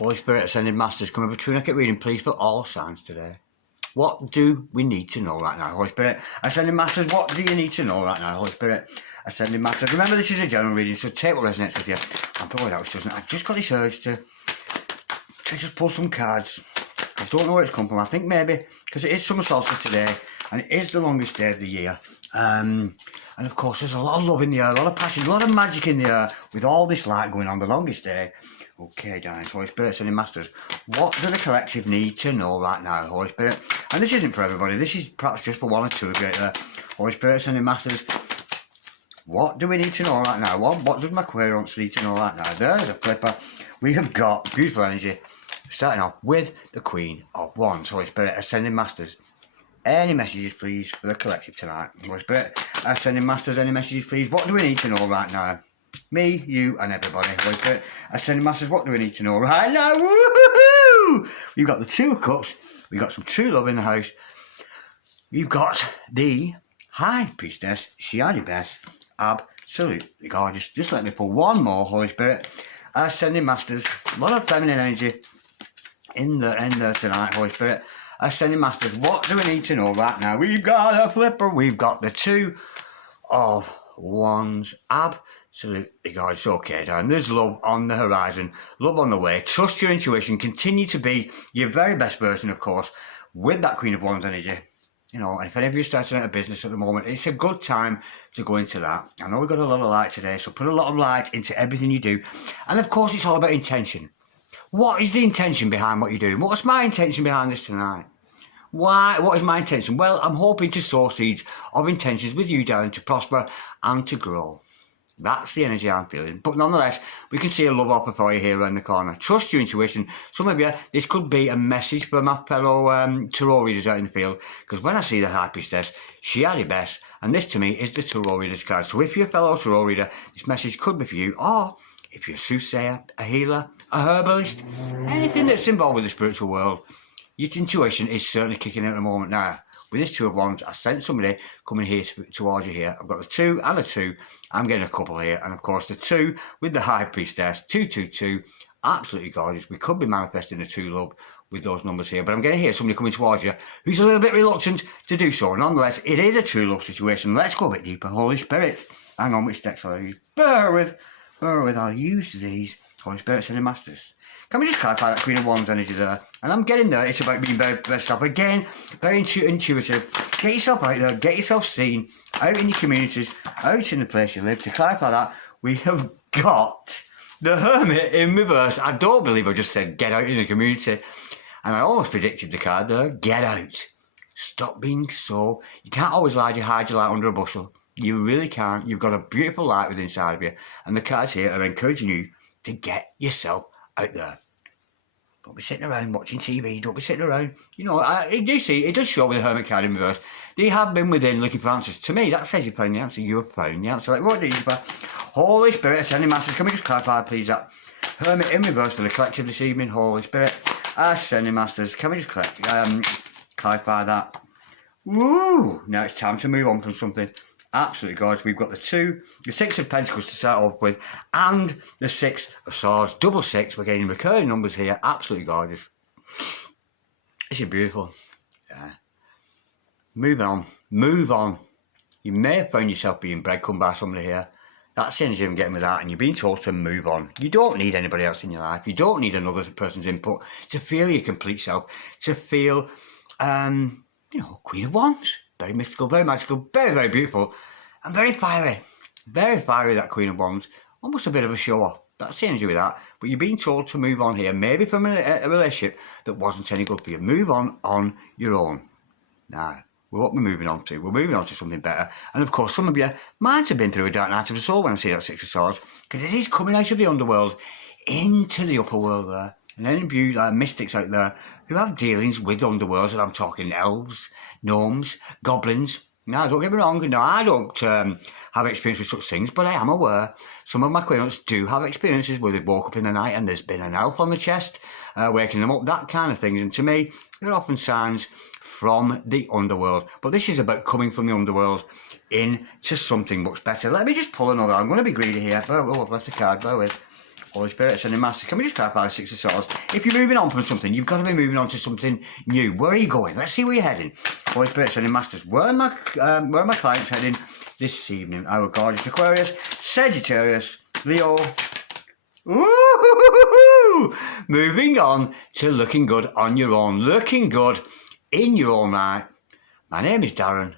Holy Spirit, Ascended Masters, come over to Naked Reading, please, for all signs today. What do we need to know right now, Holy Spirit? Ascended Masters, what do you need to know right now, Holy Spirit? Ascended Masters, remember this is a general reading, so take what resonates with you. I'm probably out, doesn't it? I've just got this urge to just pull some cards. I don't know where it's come from. I think maybe because it is summer solstice today, and it is the longest day of the year. And of course, there's a lot of love in the air, a lot of passion, a lot of magic in the air with all this light going on the longest day. Okay, darlings, Holy Spirit, Ascended Masters, what do the collective need to know right now, Holy Spirit? And this isn't for everybody, this is perhaps just for one or two of you there. Holy Spirit, Ascended Masters, what do we need to know right now? What does my Aquarians need to know right now? There's a flipper. We have got beautiful energy, starting off with the Queen of Wands. Holy Spirit, Ascended Masters, any messages, please, for the collective tonight? Holy Spirit, Ascended Masters, any messages, please? What do we need to know right now? Me, you, and everybody. Holy Spirit, Ascended Masters, what do we need to know right now? Woohoo! We've got the Two of Cups. We've got some true love in the house. We've got the High Priestess, Shiani Bess. Absolutely gorgeous. Just let me pull one more, Holy Spirit. Ascending Masters, a lot of feminine energy in there tonight, Holy Spirit. Ascending Masters, what do we need to know right now? We've got a flipper. We've got the Two of Wands. Absolutely gorgeous. Okay, darling. There's love on the horizon, love on the way. Trust your intuition. Continue to be your very best version, of course, with that Queen of Wands energy. You know, and if any of you are starting out a business at the moment, it's a good time to go into that. I know we've got a lot of light today, so put a lot of light into everything you do. And of course, it's all about intention. What is the intention behind what you're doing? What's my intention behind this tonight? Why? What is my intention? Well, I'm hoping to sow seeds of intentions with you, darling, to prosper and to grow. That's the energy I'm feeling. But nonetheless, we can see a love offer for you here around the corner. Trust your intuition. Some of you, this could be a message for my fellow tarot readers out in the field. Because when I see the High Priestess, she had it best. And this to me is the tarot reader's card. So if you're a fellow tarot reader, this message could be for you. Or if you're a soothsayer, a healer, a herbalist, anything that's involved with the spiritual world, your intuition is certainly kicking in at the moment now. With this Two of Wands, I sent somebody coming here towards you here. I've got the 2 and a 2. I'm getting a couple here. And of course, the 2 with the High Priestess, 222. Absolutely gorgeous. We could be manifesting a 2 love with those numbers here. But I'm getting here somebody coming towards you who's a little bit reluctant to do so. Nonetheless, it is a true love situation. Let's go a bit deeper. Holy Spirit. Hang on, which decks I'll use? Bear with. I'll use these. Holy Spirit, Ascended Masters. Can we just clarify that Queen of Wands energy there? And I'm getting there. It's about being very best up. Again, very intuitive. Get yourself out there. Get yourself seen. Out in your communities. Out in the place you live. To clarify that, we have got the Hermit in reverse. I don't believe I just said get out in the community. And I almost predicted the card there. Get out. Stop being so... You can't always hide your light under a bushel. You really can't. You've got a beautiful light within inside of you. And the cards here are encouraging you to get yourself out there. Don't be sitting around watching TV. Don't be sitting around. You know, it does show with the Hermit card in reverse. They have been within looking for answers. To me, that says you found the answer. You have found the answer. Like, what do you do? Holy Spirit, Ascending Masters. Can we just clarify, please, that Hermit in reverse for the collective this evening? Holy Spirit, Ascending Masters. Can we just clarify that? Woo! Now it's time to move on from something. Absolutely gorgeous. We've got the 6 of Pentacles to start off with, and the 6 of Swords. Double 6. We're getting recurring numbers here. Absolutely gorgeous. This is beautiful. Yeah. Move on. Move on. You may have found yourself being breadcrumbed by somebody here. That's the energy I'm getting with that, and you're being told to move on. You don't need anybody else in your life. You don't need another person's input to feel your complete self, to feel, you know, Queen of Wands. Very mystical, very magical, very, very beautiful, and very fiery. Very fiery, that Queen of Wands. Almost a bit of a show-off. That's the energy with that. But you're being told to move on here, maybe from a relationship that wasn't any good for you. Move on your own. Now, what we're moving on to? We're moving on to something better. And of course, some of you might have been through a dark night of the soul when I see that 6 of Swords, because it is coming out of the underworld into the upper world there. And any of you mystics out there who have dealings with underworlds, and I'm talking elves, gnomes, goblins. Now, don't get me wrong, no, I don't have experience with such things, but I am aware some of my clients do have experiences where they woke up in the night and there's been an elf on the chest, waking them up, that kind of things. And to me, they're often signs from the underworld. But this is about coming from the underworld into something much better. Let me just pull another. I'm going to be greedy here. Oh, I've left a card. Bear with. Holy Spirit, Ascending Masters. Can we just clarify the Six of Swords? If you're moving on from something, you've got to be moving on to something new. Where are you going? Let's see where you're heading. Holy Spirit, Ascending Masters. Where are my clients heading this evening? Our gorgeous Aquarius, Sagittarius, Leo. Ooh! Moving on to looking good on your own. Looking good in your own right. My name is Darren,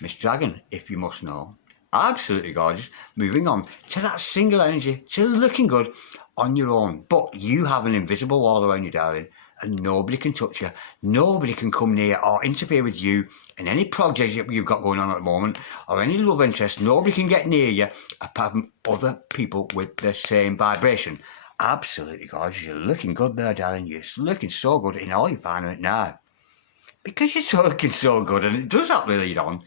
Miss Dragon, if you must know. Absolutely gorgeous. Moving on to that single energy, to looking good on your own. But you have an invisible wall around you, darling, and nobody can touch you. Nobody can come near or interfere with you in any projects you've got going on at the moment, or any love interest. Nobody can get near you apart from other people with the same vibration. Absolutely gorgeous. You're looking good there, darling. You're looking so good in all you find right now. Because you're so looking so good, and it does actually lead on.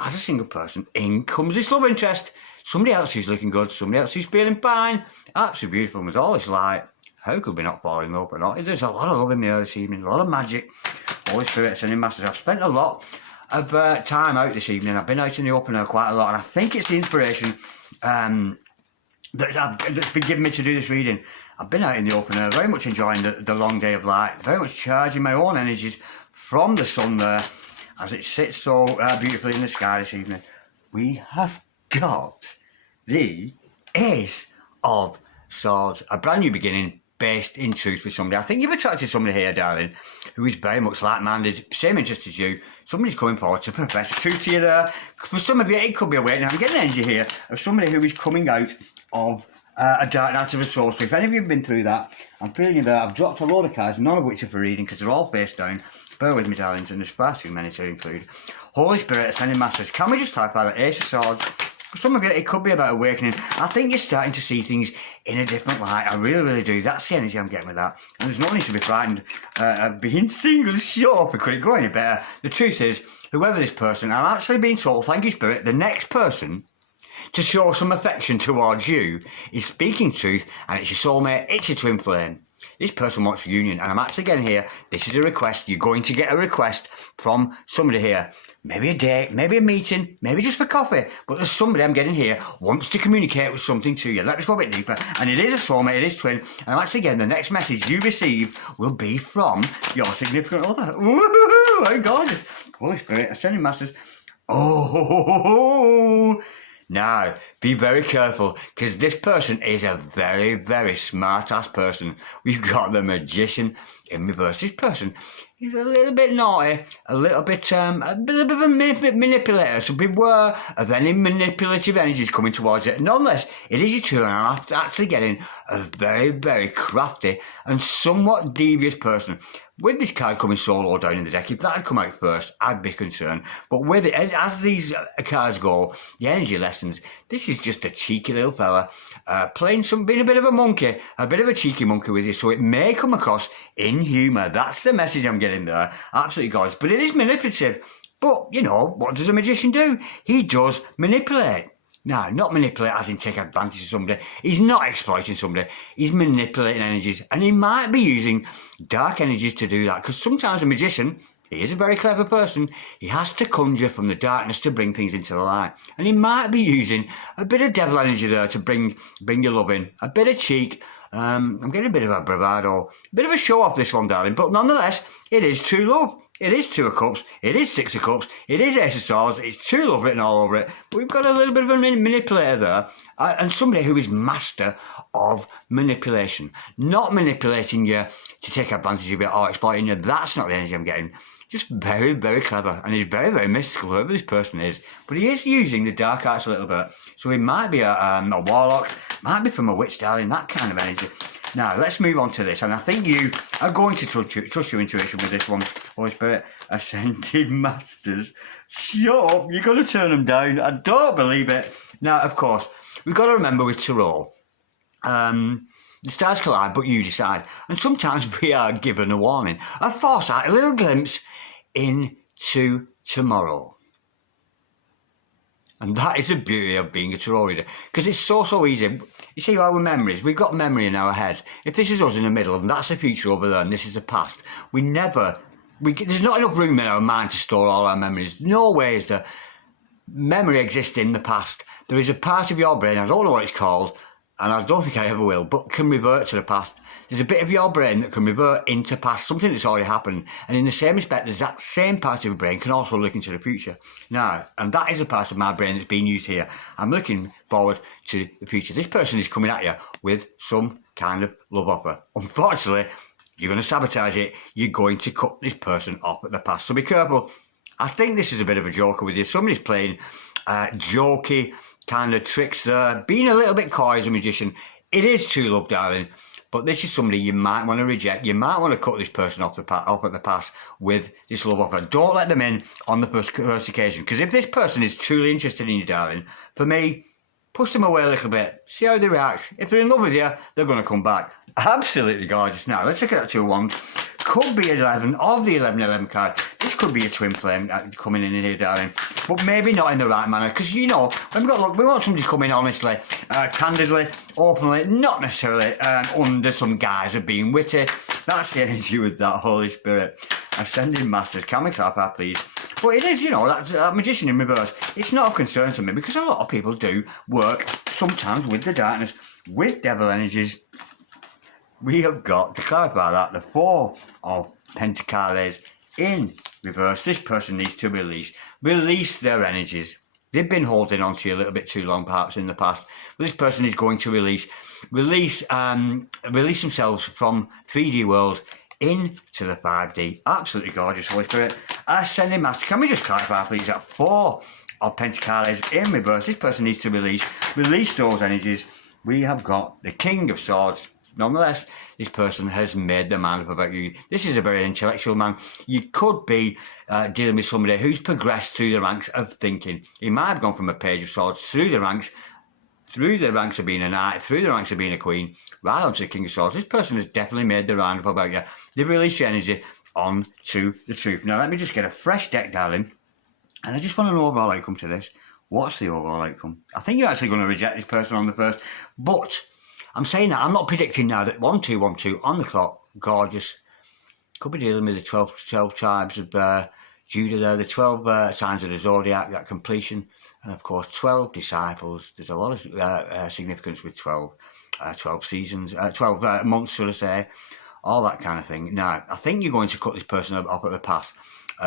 As a single person, in comes this love interest. Somebody else who's looking good, somebody else who's feeling fine. Absolutely beautiful with all this light. How could we not fall in love or not? There's a lot of love in the air this evening, a lot of magic. Holy Spirit, Ascending Masters. I've spent a lot of time out this evening. I've been out in the open air quite a lot, and I think it's the inspiration that's been given me to do this reading. I've been out in the open air, very much enjoying the long day of light, very much charging my own energies from the sun there, as it sits so beautifully in the sky this evening. We have got the Ace of Swords, a brand new beginning based in truth with somebody. I think you've attracted somebody here, darling, who is very much like-minded, same interest as you. Somebody's coming forward to profess truth to you there. For some of you, it could be a way. Now, I'm getting energy here of somebody who is coming out of a dark night of a soul. So if any of you have been through that, I'm feeling you there. I've dropped a load of cards, none of which are for reading because they're all face down. Bear with me, darlings, and there's far too many to include. Holy Spirit, Ascending Masters. Can we just clarify that Ace of Swords? For some of you, it could be about awakening. I think you're starting to see things in a different light. I really, really do. That's the energy I'm getting with that. And there's no need to be frightened of being single. Sure, could it go any better? The truth is, whoever this person, I'm actually being told, thank you, Spirit, the next person to show some affection towards you is speaking truth, and it's your soulmate, it's your twin flame. This person wants union, and I'm actually getting here, this is a request. You're going to get a request from somebody here. Maybe a date, maybe a meeting, maybe just for coffee. But there's somebody I'm getting here wants to communicate with something to you. Let me go a bit deeper. And it is a soulmate, it is twin. And I'm actually getting the next message you receive will be from your significant other. Woohoo! How gorgeous. Holy Spirit, Ascending Masters. Oh, now, be very careful, because this person is a very, very smart-ass person. We've got the Magician in reverse. This person is a little bit naughty, a little bit of a manipulator, so beware of any manipulative energies coming towards it. Nonetheless, it is your turn, and I'm actually getting a very, very crafty and somewhat devious person. With this card coming so low down in the deck, if that had come out first, I'd be concerned. But with it, as these cards go, the energy lessons, this is just a cheeky little fella being a bit of a monkey, a bit of a cheeky monkey with you, so it may come across in humour. That's the message I'm getting there. Absolutely gorgeous. But it is manipulative. But, you know, what does a magician do? He does manipulate. No, not manipulate as in take advantage of somebody. He's not exploiting somebody. He's manipulating energies. And he might be using dark energies to do that. Because sometimes a magician, he is a very clever person. He has to conjure from the darkness to bring things into the light. And he might be using a bit of devil energy there to bring your love in. A bit of cheek. I'm getting a bit of a bravado. A bit of a show off this one, darling. But nonetheless, it is true love. It is Two of Cups, it is Six of Cups, it is Ace of Swords, it's true love written all over it. But we've got a little bit of a manipulator there, and somebody who is master of manipulation. Not manipulating you to take advantage of it or exploiting you. That's not the energy I'm getting. Just very, very clever, and he's very, very mystical, whoever this person is. But he is using the dark arts a little bit. So he might be a warlock, might be from a witch, darling, that kind of energy. Now, let's move on to this, and I think you are going to trust your intuition with this one. Holy Spirit, Ascending Masters. Shut up, you're going to turn them down. I don't believe it. Now, of course, we've got to remember with tarot, the stars collide, but you decide. And sometimes we are given a warning, a foresight, a little glimpse into tomorrow. And that is the beauty of being a tarot reader, because it's so easy. You see, our memories, we've got memory in our head. If this is us in the middle, and that's the future over there, and this is the past, there's not enough room in our mind to store all our memories. No way is there. Memory exists in the past. There is a part of your brain, I don't know what it's called, and I don't think I ever will, but can revert to the past. There's a bit of your brain that can revert into past, something that's already happened. And in the same respect, there's that same part of your brain can also look into the future. Now, and that is a part of my brain that's being used here. I'm looking forward to the future. This person is coming at you with some kind of love offer. Unfortunately, you're going to sabotage it. You're going to cut this person off at the past. So be careful. I think this is a bit of a joker with you. Somebody's playing jokey kind of tricks there, being a little bit coy as a magician. It is true love, darling, but this is somebody you might want to reject. You might want to cut this person off at the pass with this love offer. Don't let them in on the first occasion, because if this person is truly interested in you, darling, for me, push them away a little bit. See how they react. If they're in love with you, they're going to come back. Absolutely gorgeous. Now, let's look at that 2 of Wands. Could be 11 of the 11-11 card. This could be a twin flame coming in here, darling. But maybe not in the right manner. Because, you know, we want somebody to come in honestly, candidly, openly, not necessarily under some guise of being witty. That's the energy with that Holy Spirit. Ascending Masters. Can we clarify, please? But it is, you know, that's a magician in reverse. It's not a concern to me because a lot of people do work sometimes with the darkness, with devil energies. We have got, to clarify that, the 4 of Pentacles in reverse. This person needs to release their energies. They've been holding on to you a little bit too long, perhaps, in the past. But this person is going to release themselves from 3D worlds into the 5D. Absolutely gorgeous, Holy Spirit. Ascending Master. Can we just clarify, please, that 4 of Pentacles in reverse? This person needs to release those energies. We have got the King of Swords. Nonetheless, this person has made their mind up about you. This is a very intellectual man. You could be dealing with somebody who's progressed through the ranks of thinking. He might have gone from a Page of Swords through the ranks of being a knight, through the ranks of being a queen, right onto the King of Swords. This person has definitely made their mind up about you. They've released your energy on to the truth. Now, let me just get a fresh deck, darling. And I just want an overall outcome to this. What's the overall outcome? I think you're actually going to reject this person on the first, but I'm saying that I'm not predicting now that 1-2-1-2 on the clock, gorgeous. Could be dealing with the 12 tribes of Judah there, the 12 signs of the zodiac, that completion, and of course 12 disciples. There's a lot of significance with 12 seasons, 12 months, should I say, all that kind of thing. Now, I think you're going to cut this person off at the pass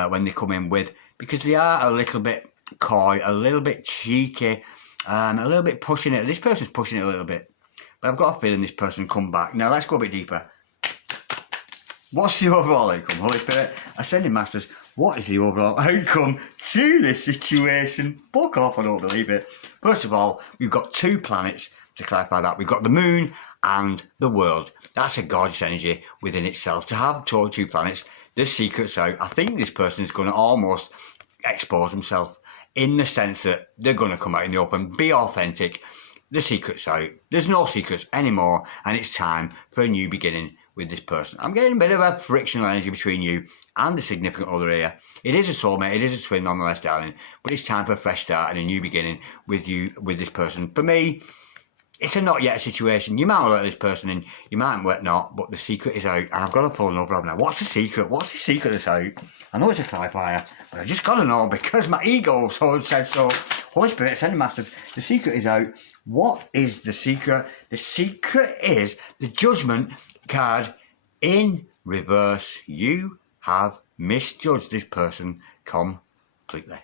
when they come in with, because they are a little bit coy, a little bit cheeky, a little bit pushing it. This person's pushing it a little bit. But I've got a feeling this person come back. Now, let's go a bit deeper. What's the overall outcome, Holy Spirit? Ascending Masters, what is the overall outcome to this situation? Fuck off, I don't believe it. First of all, we've got 2 planets, to clarify that. We've got the moon and the world. That's a gorgeous energy within itself. To have 2 planets, the secret's out. I think this person's going to almost expose himself in the sense that they're going to come out in the open, be authentic. The secret's out. There's no secrets anymore, and it's time for a new beginning with this person. I'm getting a bit of a frictional energy between you and the significant other here. It is a soulmate, it is a twin nonetheless, darling, but it's time for a fresh start and a new beginning with you, with this person. For me, it's a not yet situation. You might let this person in, you might not, but the secret is out, and I've got to pull another up now. What's the secret? What's the secret that's out? I know it's a clarifier, but I just got to know because my ego says so. Holy Spirit, Ascending Masters, the secret is out. What is the secret? The secret is the Judgment card in reverse. You have misjudged this person completely.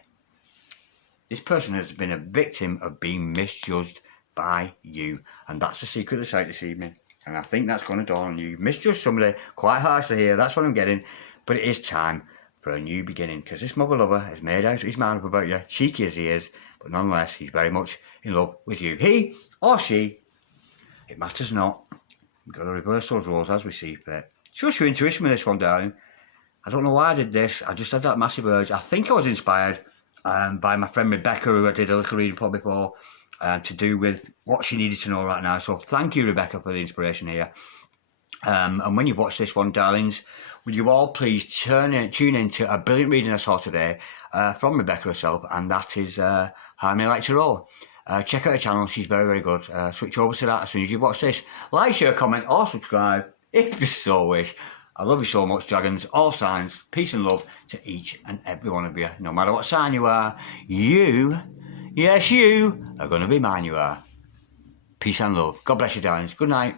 This person has been a victim of being misjudged by you, and that's the secret that's out this evening. And I think that's going to dawn on you. You've misjudged somebody quite harshly here. That's what I'm getting. But it is time for a new beginning, because this mother lover has made out his mind up about you, cheeky as he is, but nonetheless, he's very much in love with you. He or she, it matters not. We've got to reverse those roles as we see fit. Trust your intuition with this one, darling. I don't know why I did this. I just had that massive urge. I think I was inspired by my friend Rebecca, who I did a little reading for before, to do with what she needed to know right now. So thank you, Rebecca, for the inspiration here. And when you've watched this one, darlings, will you all please tune into a brilliant reading I saw today from Rebecca herself, and that is How Many Like to Roll. Check out her channel, she's very, very good. Switch over to that as soon as you watch this. Like, share, comment, or subscribe if you so wish. I love you so much, dragons, all signs. Peace and love to each and every one of you. No matter what sign you are, you, yes you, are going to be mine, you are. Peace and love. God bless you, darlings. Good night.